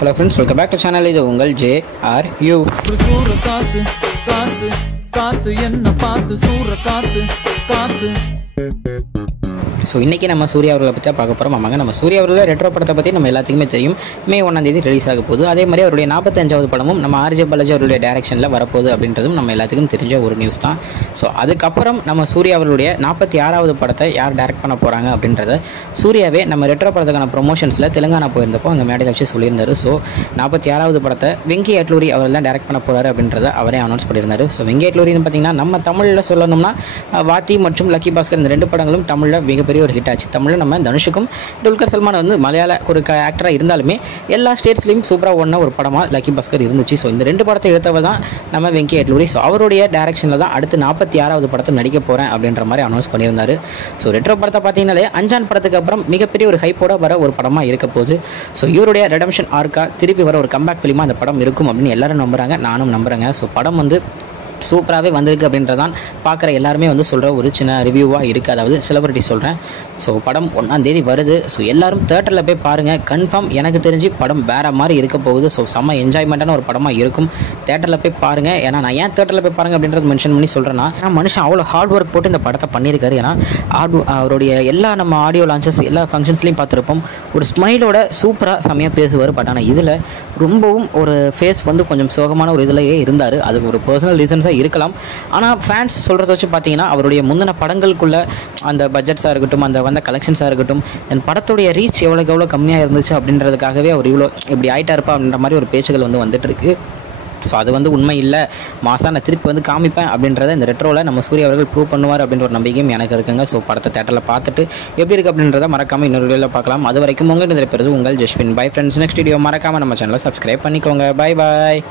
Hello friends, welcome back to channel. இது உங்கள் JRU. காத்து என்ன பார்த்து சூற காத்து ஸோ இன்றைக்கி நம்ம சூர்யா அவர்களை பற்றி பார்க்க போகிறோம். ஆமாங்க, நம்ம சூர்யா அவர்களோட ரெட்ரோ படத்தை பற்றி நம்ம எல்லாத்துக்குமே தெரியும். மே 1 ரிலீஸ் ஆக போகுது. அதே மாதிரி அவருடைய 45வது படமும் நம்ம ஆர்ஜே பாலாஜி அவருடைய டைரக்ஷனில் வரப்போகுது அப்படின்றதும் நம்ம எல்லாத்துக்கும் தெரிஞ்ச ஒரு நியூஸ் தான். ஸோ அதுக்கப்புறம் நம்ம சூர்யா அவர்களுடைய 46வது படத்தை யார் டைரக்ட் பண்ண போகிறாங்க அப்படின்றத சூர்யாவே நம்ம ரெட்ரோ படத்துக்கான ப்ரொமோஷன்ஸில் தெலுங்கானா போயிருந்தப்போ அங்கே மேடையில் வச்சு சொல்லியிருந்தார். ஸோ 46வது படத்தை வெங்கி அட்லூரி அவர் தான் டைரக்ட் பண்ண போகிறாரு அப்படின்றத அவரே அனௌன்ஸ் பண்ணியிருந்தார். ஸோ வெங்கி அட்லூரின்னு பார்த்தீங்கன்னா நம்ம தமிழில் சொல்லணும்னா வாத்தி மற்றும் லக்கி பாஸ்கர் இந்த 2 படங்களும் தமிழில் மிகப்பெரிய ஒரு ஹிட் ஆச்சு. தமிழில் நம்ம தனுஷுக்கும் துல்கர் சல்மான் வந்து மலையாள ஒரு ஆக்டராக இருந்தாலுமே எல்லா ஸ்டேட்ஸ்லையும் சூப்பராக ஒன்ன ஒரு படமாக லக்கி பாஸ்கர் இருந்துச்சு. ஸோ இந்த 2 படத்தை எடுத்தவர் தான் நம்ம வெங்கி அட்லூரி. ஸோ அவருடைய டைரக்ஷனில் தான் அடுத்து 46வது படத்தை நடிக்க போகிறேன் அப்படின்ற மாதிரி அனௌன்ஸ் பண்ணியிருந்தார். ஸோ ரெட்ரோ படத்தை பார்த்தீங்கன்னாலே அஞ்சான் படத்துக்கு அப்புறம் மிகப்பெரிய ஒரு ஹைப்போட வர ஒரு படமாக இருக்க போகுது. ஸோ இவருடைய ரெடம்ஷன் ஆர்க்கா திருப்பி வர ஒரு கம்பேக் ஃபிலிமாக அந்த படம் இருக்கும் அப்படின்னு எல்லாரும் நம்புகிறாங்க, நானும் நம்புகிறேங்க. ஸோ படம் வந்து சூப்பராகவே வந்திருக்கு அப்படின்றதான் பார்க்குற எல்லாருமே வந்து சொல்கிற ஒரு சின்ன ரிவ்யூவாக இருக்குது. அதாவது செலிபிரிட்டி சொல்கிறேன். ஸோ படம் 1ஆம் தேதி வருது. ஸோ எல்லோரும் தேட்டரில் போய் பாருங்கள். கன்ஃபார்ம் எனக்கு தெரிஞ்சு படம் வேறு மாதிரி இருக்க போகுது. ஸோ செம்ம என்ஜாய்மெண்ட்டான ஒரு படமாக இருக்கும். தேட்டரில் போய் பாருங்கள். ஏன்னா நான் ஏன் தேட்டரில் போய் பாருங்கள் அப்படின்றது மென்ஷன் பண்ணி சொல்கிறேன்னா, மனுஷன் அவ்வளோ ஹார்ட் ஒர்க் போட்டு இந்த படத்தை பண்ணியிருக்காரு. ஏன்னா அவருடைய எல்லா நம்ம ஆடியோ லான்ச்சஸ் எல்லா ஃபங்க்ஷன்ஸ்லையும் பார்த்துருப்போம். ஒரு ஸ்மைலோட சூப்பராக செம்மையாக பேசுவார். பட் ஆனால் இதில் ரொம்பவும் ஒரு ஃபேஸ் வந்து கொஞ்சம் சோகமான ஒரு இதிலேயே இருந்தார். அதுக்கு ஒரு பர்சனல் ரீசன்ஸ் இருக்கலாம். ஆனால் ஃபேன்ஸ் சொல்கிறத வச்சு பார்த்தீங்கன்னா அவருடைய முந்தின படங்களுக்குள்ள அந்த பட்ஜெட்ஸாக இருக்கட்டும், அந்த வந்த கலெக்ஷன்ஸாக இருக்கட்டும், அந்த படத்துடைய ரீச் எவ்வளோக்கு எவ்வளோ கம்மியாக இருந்துச்சு அப்படின்றதுக்காகவே அவர் இவ்வளோ இப்படி ஆகிட்டா இருப்பா அப்படின்ற மாதிரி ஒரு பேச்சுகள் வந்து வந்துட்டு இருக்கு. ஸோ அது வந்து உண்மை இல்லை. மாதம் நான் திருப்பி வந்து காமிப்பேன் அப்படின்றத இந்த ரெட்ரோவில் நம்ம சூர்யா அவர்கள் ப்ரூவ் பண்ணுவார் அப்படின்ற ஒரு நம்பிக்கையும் எனக்கு இருக்குங்க. ஸோ படத்தை தேட்டரில் பார்த்துட்டு எப்படி இருக்குது அப்படின்றத மறக்காமல் இன்னொரு வீடியோவில் பார்க்கலாம். அது வரைக்கும் உங்கள் நிறைய பேர் உங்கள் Jaswin. Bye friends. Next video மறக்காமல் நம்ம சேனலை சப்ஸ்கிரைப் பண்ணிக்கோங்க. Bye bye.